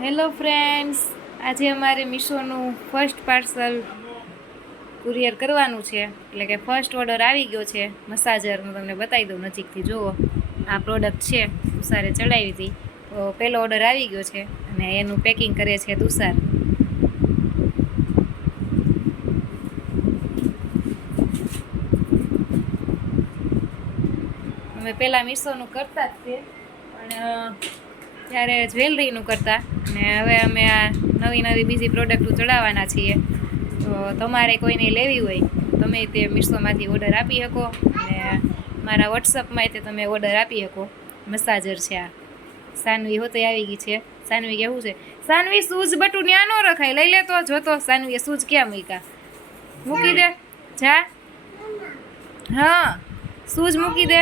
Hello friends, આજે અમારે મીશોનું first parcel courier કરવાનું છે, એટલે કે ફર્સ્ટ ઓર્ડર આવી ગયો છે મસાજર. હું તમને બતાવી દઉં નજીકથી. જુઓ, આ પ્રોડક્ટ છે, તુષારે ચડાવી હતી. તો પહેલો ઓર્ડર આવી ગયો છે અને એનું પેકિંગ કરે છે તુષાર. અમે પહેલાં મીશોનું કરતા જ છે, પણ ત્યારે જ્વેલરીનું કરતા, અને હવે અમે આ નવી બીજી પ્રોડક્ટો ચડાવવાના છીએ. તો તમારે કોઈને લેવી હોય તો તમે તે મીશોમાંથી ઓર્ડર આપી શકો, અને મારા વોટ્સઅપમાં તે તમે ઓર્ડર આપી શકો. મસાજર છે આ. સાનવી હોતે આવી ગઈ છે. સાનવી કેવું છે? સાનવી શૂઝ બટુ ન્યા ન રખાય, લઈ લે તો. જોતો સાનવીએ શૂઝ ક્યાં મૂક્યા? મૂકી દે જા. હા, શૂઝ મૂકી દે.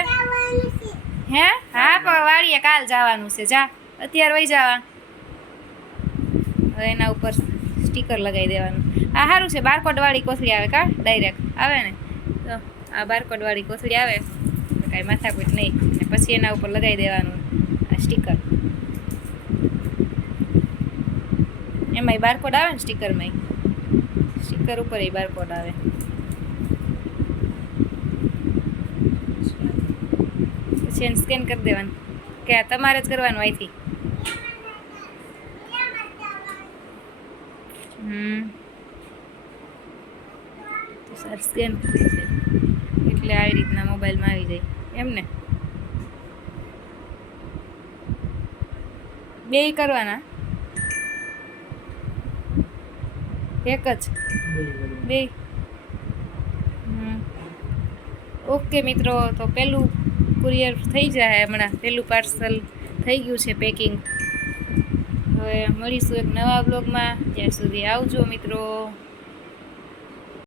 હે? હા, પણ વાડીએ કાલ જવાનું છે. જા, અત્યારે વહી જવા. હવે એના ઉપર સ્ટીકર લગાવી દેવાનું. આ સારું છે, બારકોડ વાળી કોથળી આવે. કા ડાયરેક્ટ આવે ને? તો આ બારકોડ વાળી કોથળી આવે તો કાંઈ માથાકૂટ નહીં. અને પછી એના ઉપર લગાવી દેવાનું આ સ્ટીકર. એમાંય બારકોડ આવે ને સ્ટીકરમાંય. સ્ટીકર ઉપર એ બારકોડ આવે. પછી એને સ્કેન કરી દેવાનું. કે તમારે જ કરવાનું અહીંથી. તો સર સ્કેન થઈ જાય એટલે આવી રીતના મોબાઈલમાં આવી જાય એમ ને. બે કરવાના? એક જ? બે? ઓકે મિત્રો, તો પહેલું કુરિયર થઈ જાય હમણાં. પહેલું પાર્સલ થઈ ગયું છે પેકિંગ. હવે મળીશું એક નવા બ્લોગમાં. ત્યાં સુધી આવજો મિત્રો.